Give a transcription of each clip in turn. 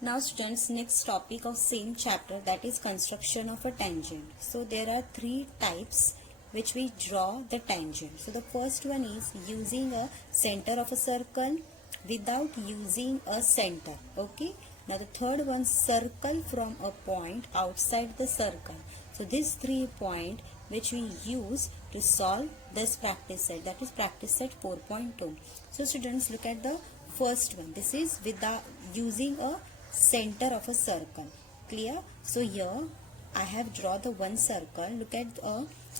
Now students, next topic of same chapter, that is construction of a tangent. So there are three types which we draw the tangent. So the first one is using a center of a circle without using a center. Okay. Now the third one, circle from a point outside the circle. So these 3 points which we use to solve this practice set, that is practice set 4.2. So students, look at the first one. This is without using a center of a circle. Clear? So here I have draw the one circle. Look at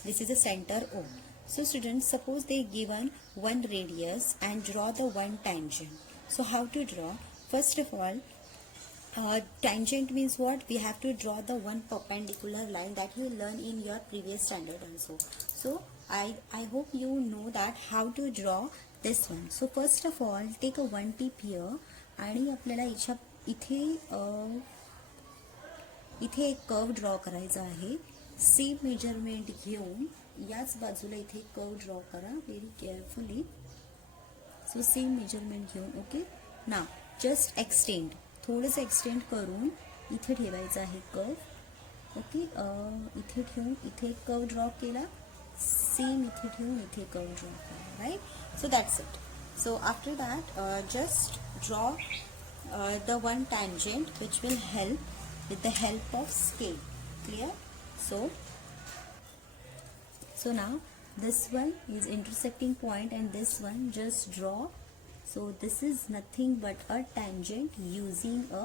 this is a center O. So students, suppose they given one radius and draw the one tangent. So how to draw? First of all, tangent means what? We have to draw the one perpendicular line that you learn in your previous standard also. So I hope you know that how to draw this one. So first of all, take a one tip here आणि आपल्याला इथे एक curve draw करायचा आहे. Same measurement घेऊन याच बाजूला इथे कर्व ड्रॉ करा very carefully. So same measurement घेऊन. ओके. नाव जस्ट एक्सटेंड, थोडंसं एक्सटेंड करून इथे ठेवायचं आहे कर्व. ओके. इथे ठेवून इथे एक कर्व ड्रॉ केला. सेम इथे ठेवून इथे कर्व ड्रॉ केला. Right. So that's it. So after that, just draw the one tangent which will help with the help of scale. Clear? So now this one is intersecting point and this one just draw. So this is nothing but a tangent using a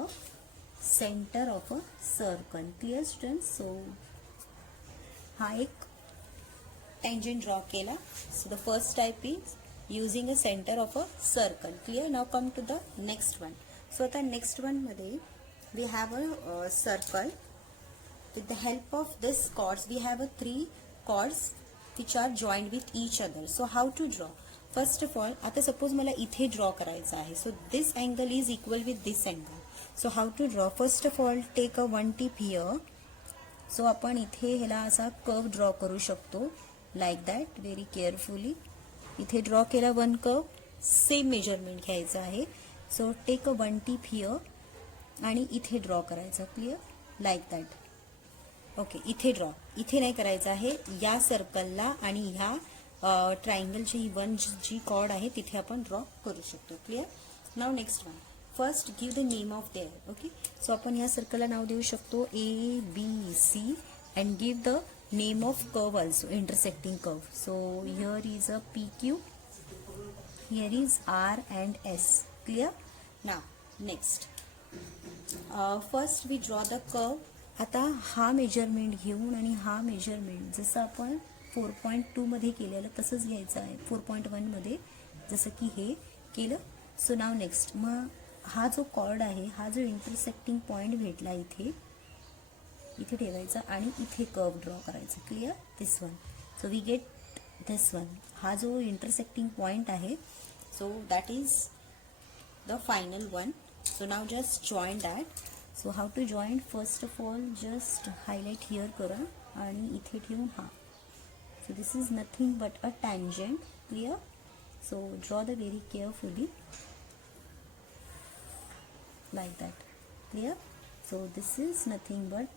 center of a circle. Clear students? So हा एक tangent draw केला. So the first type is using a center of a circle. Clear? Now come to the next one. So the next one मध्ये we have a circle. With the help of this chords, we have a 3 chords which are joined with each other. So how to draw? First of all, आता suppose मला इथे draw करायचा आहे. So this angle is equal with this angle. So how to draw? First of all, take a one tip here. So आपण इथे ह्याला असा curve draw करू शकतो. Like that, very carefully. इथे ड्रॉ केला वन कर्व. सेम मेजरमेंट घ्यायचं आहे. So take a one tip here आणि इथे ड्रॉ करायचं. क्लिअर? Like that. ओके. इथे ड्रॉ, इथे नाही करायचं आहे. या सर्कलला आणि ह्या ट्रायंगलची ही वन जी कॉर्ड आहे तिथे आपण ड्रॉ करू शकतो. Clear? Now next one. First give the name of there. Okay. So आपण ह्या सर्कलला नाव देऊ शकतो ABC and give the name of curve also, intersecting curve. So here is a PQ, here is R and S. Clear? Now next, first we draw the curve. आता हा measurement घेऊन आणि हा measurement जसं आपण 4.2 मध्ये केलेलं तसंच घ्यायचं आहे. 4.1 मध्ये जसं की हे केलं. सो नाव नेक्स्ट, मग हा जो कॉर्ड आहे, हा जो इंटरसेक्टिंग पॉइंट भेटला इथे ठेवायचा आणि इथे कर्व ड्रॉ करायचं. Clear? This one. So we get this one. हा जो इंटरसेक्टिंग पॉइंट आहे, so that is the final one. So now just join that. So how to join? First of all just highlight here करा आणि इथे ठेवून हा. So this is nothing but a tangent. Clear? So draw the very carefully like that. Clear? So this is nothing but,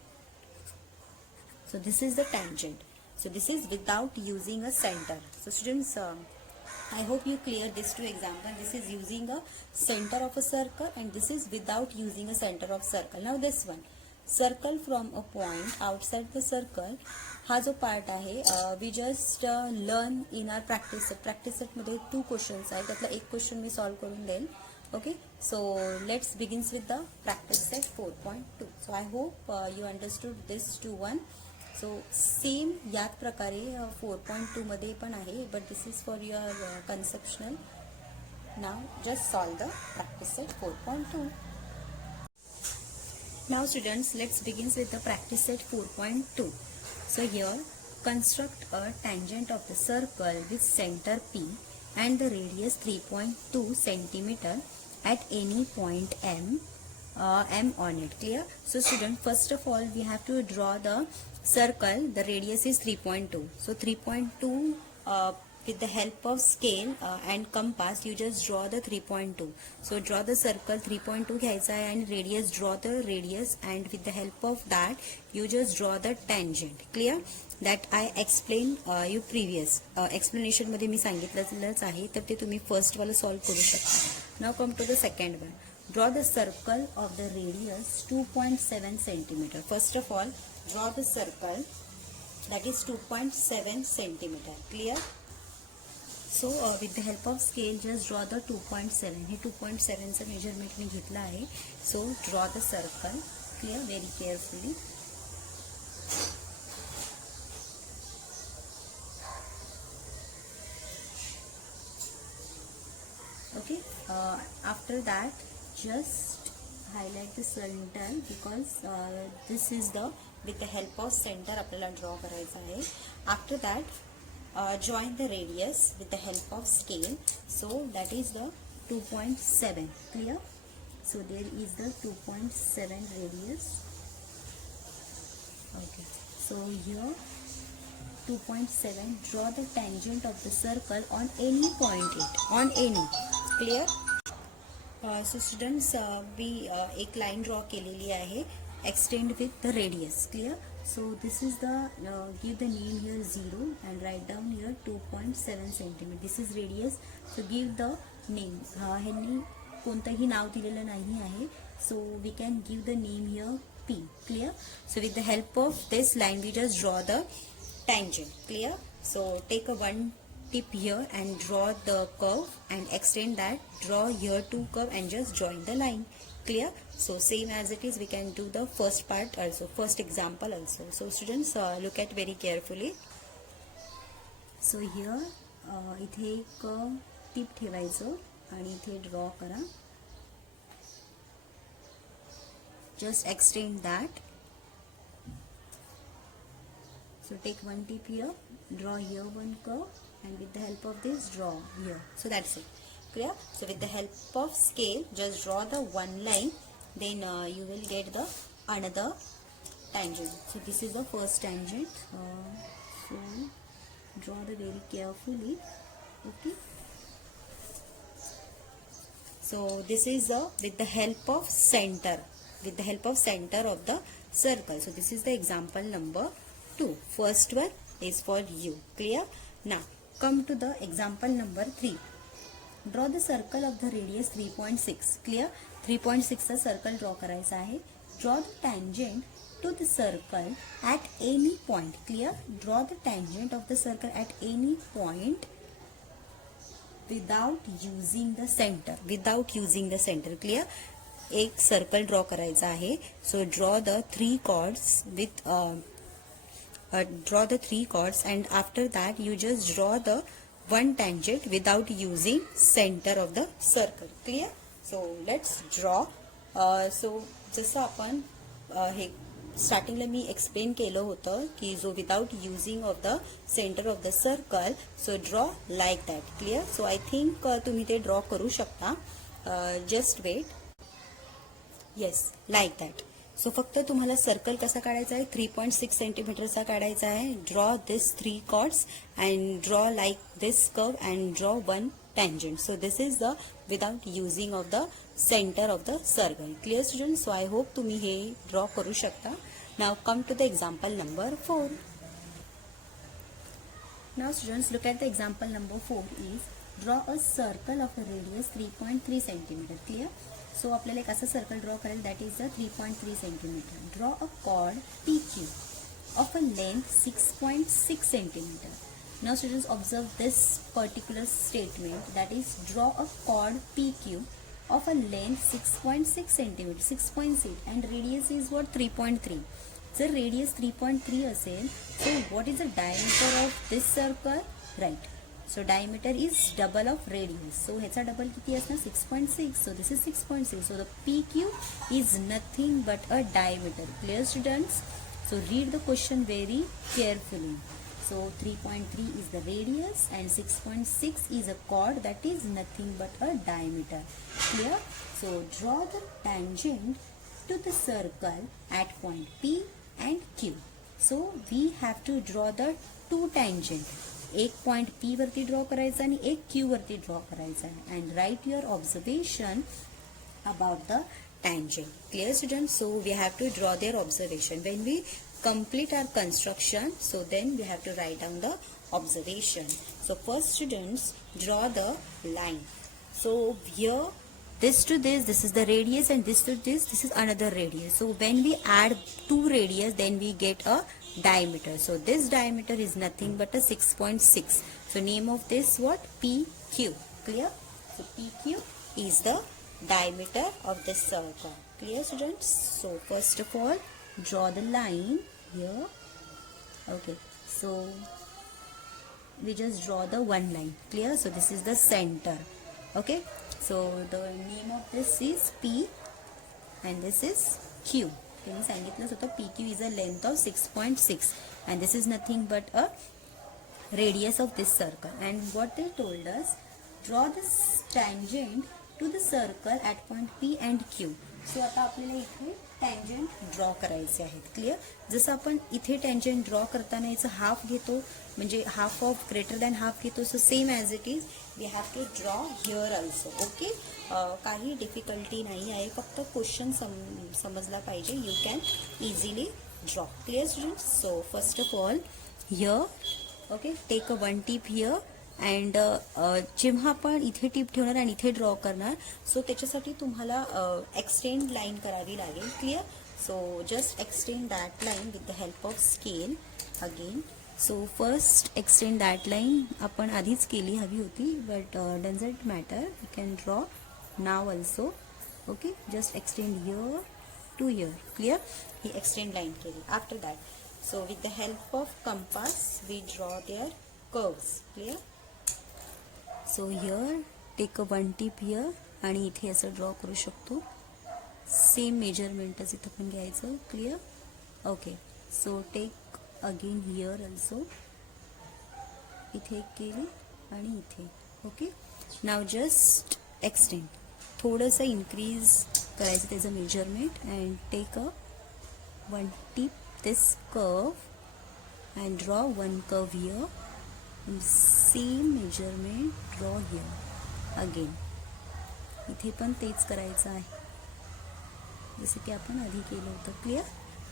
so this is the tangent. So this is without using a center. So students, I hope you clear this two example. This is using a center of a circle and this is without using a center of circle. Now this one, circle from a point outside the circle. हा जो part आहे, we just learn in our practice set. Practice set मध्ये 2 questions आहेत. त्यातला एक question मी solve करून देईल. Okay, so let's begins with the practice set 4.2. So I hope you understood this 2-1. So same याच प्रकारे 4.2 मध्ये पण आहे, but this is for your conceptual. Now just solve the practice set 4.2. Now students, let's begins with the practice set 4.2. So here, construct a tangent of the circle with center P and the radius 3.2 centimeter at any point M on it. Clear? So student, first of all we have to draw the circle. The radius is 3.2. So 3.2 with the help of scale and compass you just draw the 3.2. So draw the circle 3.2 घ्यायचा आहे and radius, draw the radius, and with the help of that you just draw the tangent. Clear? That I explain you previous explanation मध्ये मी सांगितलंच आहे, तर ते तुम्ही first वाला solve करू शकता. Now come to the second one. Draw the circle of the radius 2.7 centimeter. First of all, draw the circle that is 2.7 centimeter. Clear? So with the help of scale just draw the 2.7. हे 2.7 चं measurement मी घेतलं आहे. So draw the circle. Clear? Very carefully. Okay. After that just highlight the center because this is the with the help of center आपल्याला draw करायचा आहे. After that join the radius with the help of scale. So that is the 2.7. Clear? So there is the 2.7 radius. Okay. So here 2.7. Draw the tangent of the circle on any point it. On any. Clear? So students we एक line draw केलेली आहे. Extend with the radius. Clear? So this is the give the name here 0 and write down here 2.7 centimeter. This is radius. So give the name. ह्यांनी कोणतंही नाव दिलेलं नाही आहे. So we can give the name here P. Clear? So with the help of this line we just draw the tangent. Clear? So take a one tip here and draw the curve and extend that. Draw here two curve and just join the line. Clear? So same as it is we can do the first part also, first example also. So students look at very carefully. So here इथे एक tip ठेवायचं आणि इथे draw करा. Just extend that. So take one tip here, draw here one curve, and with the help of this draw here. So that's it. Clear? So with the help of scale just draw the one line, then you will get the another tangent. So this is the first tangent. So draw the very carefully. Okay. So this is with the help of center. With the help of center of the circle. So this is the example number 2. First one is for you. Clear? Now come to the example number 3. Draw the circle of the radius 3.6. Clear? 3.6 चा circle draw करायचा आहे. Draw the tangent to the circle at any point. Clear? Draw the tangent of the circle at any point without using the center. Without using the center. Clear? एक circle draw करायचा आहे. So draw the three chords with draw the three chords and after that you just draw the one tangent without using center of the circle. Clear? So let's draw. So जसं आपण हे स्टार्टिंगला मी explain केलं होतं की जो without using of the centre of the circle. So draw like that. Clear? So I think तुम्ही ते draw करू शकता. Just wait. Yes, like that. So फक्त तुम्हाला सर्कल कसा काढायचा आहे, 3.6 सेंटीमीटरचा काढायचा आहे. Draw this three chords and draw like this curve and draw one tangent. So this is the without using of the center of the circle. Clear students? So I hope तुम्ही हे draw करू शकता. Now come to the example number 4. Now students look at the example number 4 is draw a circle of a radius 3.3 centimeter. Clear? So आपल्याला एक असं circle draw करायला, that is the 3.3 centimeter. Draw a chord PQ of a length 6.6 centimeter. Now students observe this particular statement, that is draw a chord PQ of a length 6.6 centimeter, 6.6 and radius is what, 3.3. So radius 3.3 असेल, so what is the diameter of this circle? Right. So diameter is double of radius. So ह्याचा double किती असणार, 6.6. So this is 6.6. So the PQ is nothing but a diameter. Clear students? So read the question very carefully. So 3.3 is the radius and 6.6 is a chord, that is nothing but a diameter. Clear? So draw the tangent to the circle at point P and Q. So we have to draw the two tangent. एक point P वरती draw करायचा आणि एक Q वरती draw करायचा आहे. And write your observation about the tangent. Clear students? So we have to draw their observation. When we complete our construction, so then we have to write down the observation. So first students, draw the line. So here this to this is the radius, and this to this is another radius. So when we add two radius, then we get a diameter. So this diameter is nothing but a 6.6. So name of this what? PQ. Clear? So PQ is the diameter of this circle. Clear students? So first of all, draw the line here. Okay, so we just draw the one line. Clear? So this is the center. Okay, so the name of this is P and this is Q. त्यांनी सांगितलं होतं PQ is a length of 6.6 and this is nothing but a radius of this circle. And what they told us, draw this tangent to the circle at point P and Q. सो आता आपल्याला इथे tangent draw करायचे आहेत. Clear? जसं आपण इथे tangent draw करताना याचं हाफ घेतो, म्हणजे half of greater than half घेतो, so same as it is we have to draw here also. Okay, काही डिफिकल्टी नाही आहे, फक्त क्वेश्चन समजला पाहिजे. You can easily draw. Clear students? So first of all here, okay, take a one tip here. And जेव्हा आपण इथे tip ठेवणार आणि इथे ड्रॉ करणार, सो त्याच्यासाठी तुम्हाला एक्सटेंड लाईन करावी लागेल. Clear? So just extend that line with the help of scale again. So first extend that line आपण आधीच केली हवी होती, but doesn't matter, you can draw now also. Okay, just extend here to here. Clear? ही extend line केली. After that, so with the help of compass we draw there curves. Clear? So here take a one tip here आणि इथे असं draw करू शकतो. Same मेजरमेंटच इथं पण घ्यायचं. Clear? Okay, so take again here also. इथे केली आणि इथे. ओके, नाव जस्ट एक्सटेंड, थोडंसं इन्क्रीज करायचं त्याचं measurement. And take a one tip this curve and draw one curve here. Same measurement draw here again. इथे पण तेच करायचं आहे जसं की आपण आधी केलं होतं. Clear?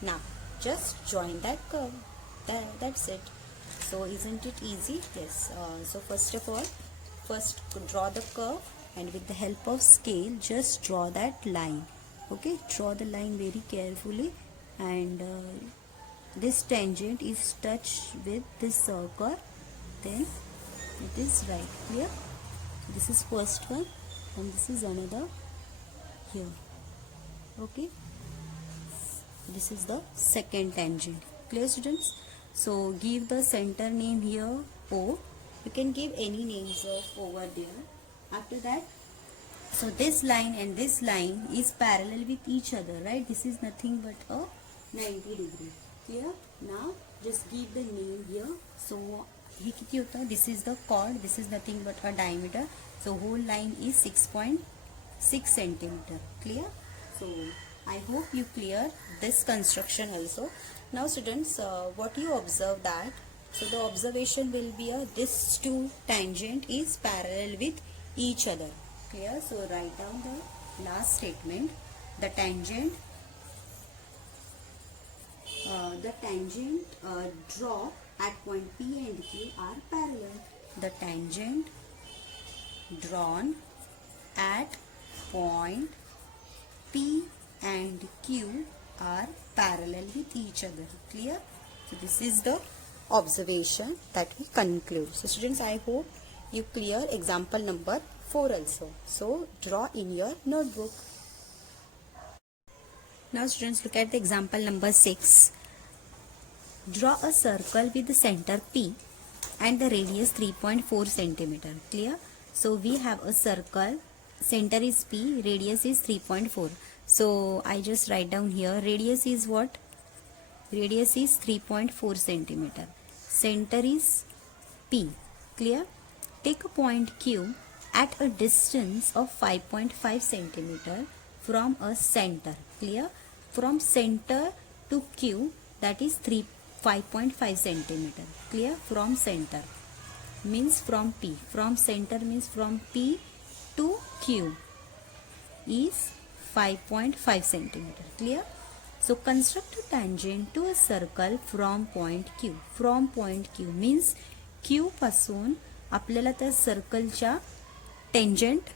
Now just join that curve. That's it. So isn't it easy? Yes. So first of all, first draw the curve and with the help of scale just draw that line. Okay, draw the line very carefully, and this tangent is touched with this circle, then it is right. Clear? This is first one and this is another here. Okay, this is the second tangent. Clear students? So give the center name here O. You can give any names of over there. After that, so this line and this line is parallel with each other, right? This is nothing but a 90 degree. Clear? Now just give the name here. So he kiti hota, this is the chord, this is nothing but a diameter, so whole line is 6.6 centimeter. Clear? So I hope you clear this construction also. Now students, what you observe that, so the observation will be this two tangent is parallel with each other. Clear? So write down the last statement. The tangent draw at point P and Q are parallel. The tangent drawn at point P and Q are parallel with each other. Clear? So this is the observation that we conclude. So students, I hope you clear example number 4 also. So draw in your notebook. Now students, look at the example number 6. Draw a circle with the center P and the radius 3.4 centimeter. Clear? So we have a circle, center is P, radius is 3.4. So I just write down here, radius is what? Radius is 3.4 centimeter. Center is P. Clear? Take a point Q at a distance of 5.5 centimeter from a center. Clear? From center to Q, that is 5.5 centimeter. Clear? From center. means from P, from center means from P to Q is 5.5 centimeter. Clear? So construct a tangent to a circle from point Q. From point Q means Q पासून आपल्याला त्या सर्कलच्या tangent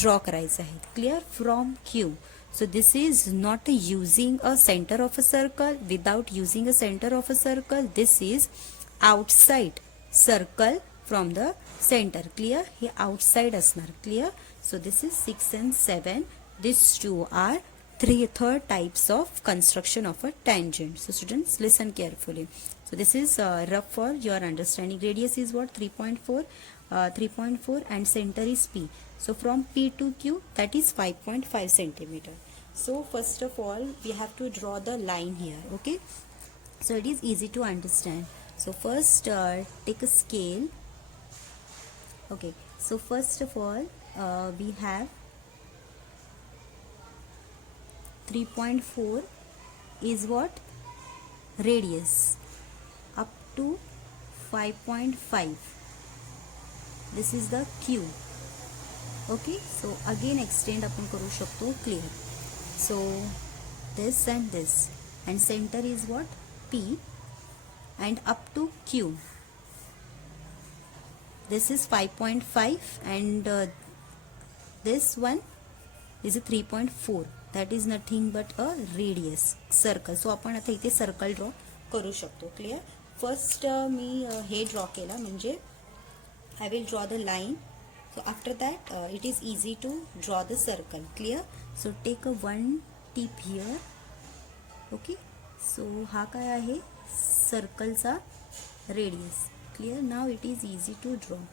draw करायचं आहे. Clear? From Q. So this is not using a center of a circle. Without using a center of a circle, this is outside circle from the center. Clear? हे outside असणार. Clear? So this is 6 and 7. These two are third types of construction of a tangent. So students, listen carefully. So this is rough for your understanding. Radius is what? 3.4. 3.4 and center is P. So from P to Q, that is 5.5 centimeter. So first of all, we have to draw the line here. Okay. So it is easy to understand. So first take a scale. Okay. So first of all, we have 3.4 is what? Radius. Up to 5.5. This is the Q. Okay, so again extend आपण करू शकतो. Clear? So this and center is what? P and up to Q. This is 5.5 and this one is a 3.4. That is nothing but a radius circle. So आपण आता इथे circle draw करू शकतो. Clear? First मी हे draw केला म्हणजे I will draw the line. So after that it is easy to draw the circle. Clear? So take a one tip here. Okay. So हा काय आहे? सर्कलचा radius. Clear? Now it is easy to draw.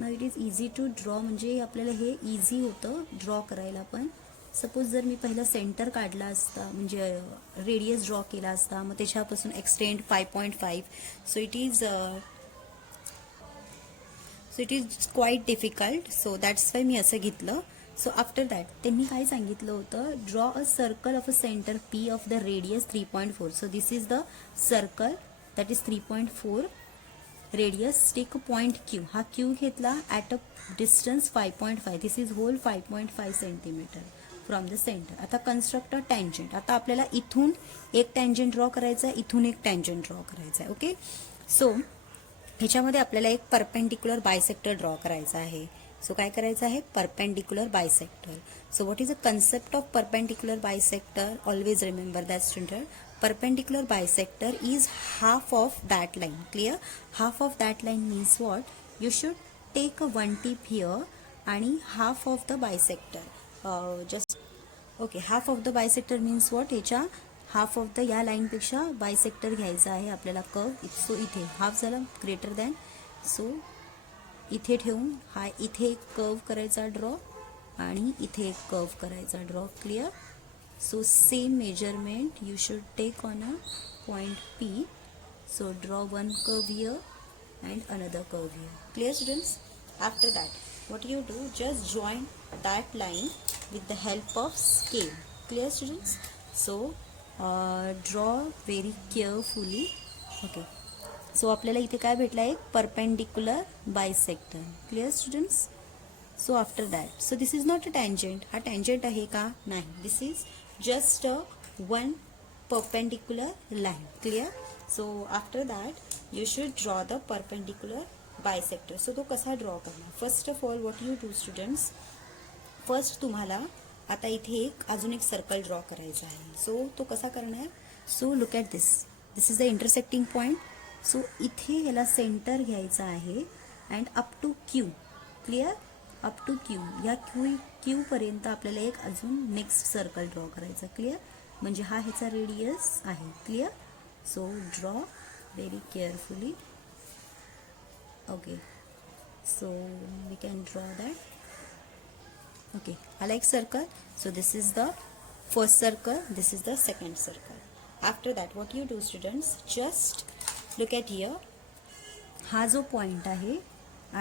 Now it is easy to draw म्हणजे आपल्याला हे easy होतं draw करायला. पण suppose जर मी पहिला सेंटर काढला असता म्हणजे रेडियस ड्रॉ केला असता मग त्याच्यापासून extend 5.5 so it is quite difficult. So that's why मी असं घेतलं. सो आफ्टर दॅट त्यांनी काय सांगितलं होतं? Draw a circle of a centre P of the radius 3.4. So this is the circle that is 3.4 radius. Take a point Q. हा Q घेतला at a distance 5.5. This is whole 5.5 centimetre from the centre. आता construct a tangent. आता आपल्याला इथून एक tangent draw करायचा आहे, इथून एक टँजंट ड्रॉ करायचा आहे. ओके. सो ह्याच्यामध्ये आपल्याला एक परपेंडिक्युलर बायसेक्टर ड्रॉ करायचा आहे. सो काय करायचं आहे? Perpendicular bisector. So what is the concept of perpendicular bisector? Always remember that student. Perpendicular bisector is half of that line. Clear? Half of that line means what? You should take a one tip here आणि half of the bisector. Just okay. Half of the bisector means what? ह्याच्या half of the या line पेक्षा bisector घ्यायचा आहे आपल्याला curve. सो इथे half झाला greater than. सो इथे ठेवून हा इथे एक कर्व करायचा ड्रॉ आणि इथे एक कर्व करायचा draw. Clear? So same measurement you should take on a point P. So draw one curve here and another curve here. Clear students? After that what you do? Just join that line with the help of scale. Clear students? So draw very carefully. Okay. So आपल्याला इथे काय भेटला? एक perpendicular bisector. Clear students? So after that, so this is not a tangent. हा tangent आहे का? नाही. This is just a one perpendicular line. Clear? So after that you should draw the perpendicular bisector. So तो कसा draw करणार? First of all what you do students, first तुम्हाला आता इथे एक अजून एक सर्कल ड्रॉ करायचा आहे. सो तो कसा करणार? So look at this. This is the intersecting point. So इथे याला सेंटर घ्यायचा आहे and up to Q. Clear? Up to Q. या क्यू पर्यंत आपल्याला एक अजून नेक्स्ट सर्कल ड्रॉ करायचा. क्लिअर? म्हणजे हा ह्याचा रेडियस आहे. Clear? So draw very carefully. Okay. So we can draw that. Okay. आला एक circle. So this is the first circle, this is the second circle. After that what you do students, just look at here. हा जो point आहे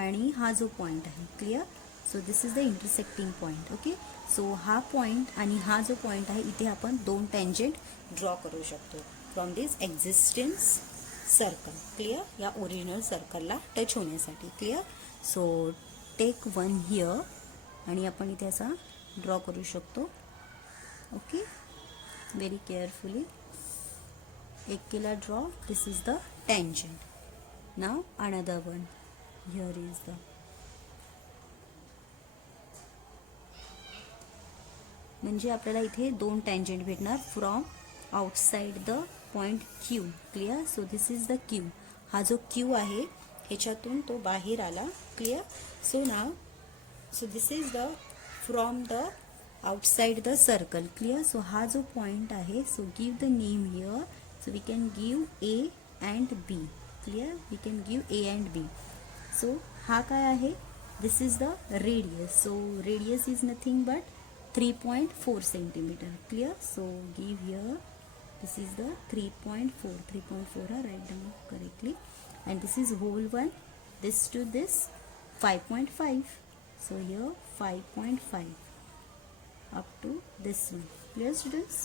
आणि हा जो point आहे. Clear? So this is the intersecting point. Okay. So हा point आणि हा जो पॉइंट आहे इथे आपण दोन टँजंट ड्रॉ करू शकतो. From this existence circle. Clear? या ओरिजिनल सर्कलला टच होण्यासाठी. Clear? So take one here आणि आपण इथे असा ड्रॉ करू शकतो. Okay, very carefully. एक केला draw. This is the tangent. Now another one. Here is the, म्हणजे आपल्याला इथे दोन टँजंट भेटणार from outside the point Q. Clear? So this is the Q. हा जो क्यू आहे ह्याच्यातून तो बाहेर आला. Clear? So now, so this is the from the outside the circle. Clear? So हा जो पॉइंट आहे, so give the name here. So we can give A and B. Clear? We can give A and B. So हा काय आहे? This is the radius. So radius is nothing but 3.4 centimeter. Clear? So give here, this is the 3.4. 3.4 write down correctly. And this is whole one. This to this 5.5. So here 5.5 up to this one. Clear, students?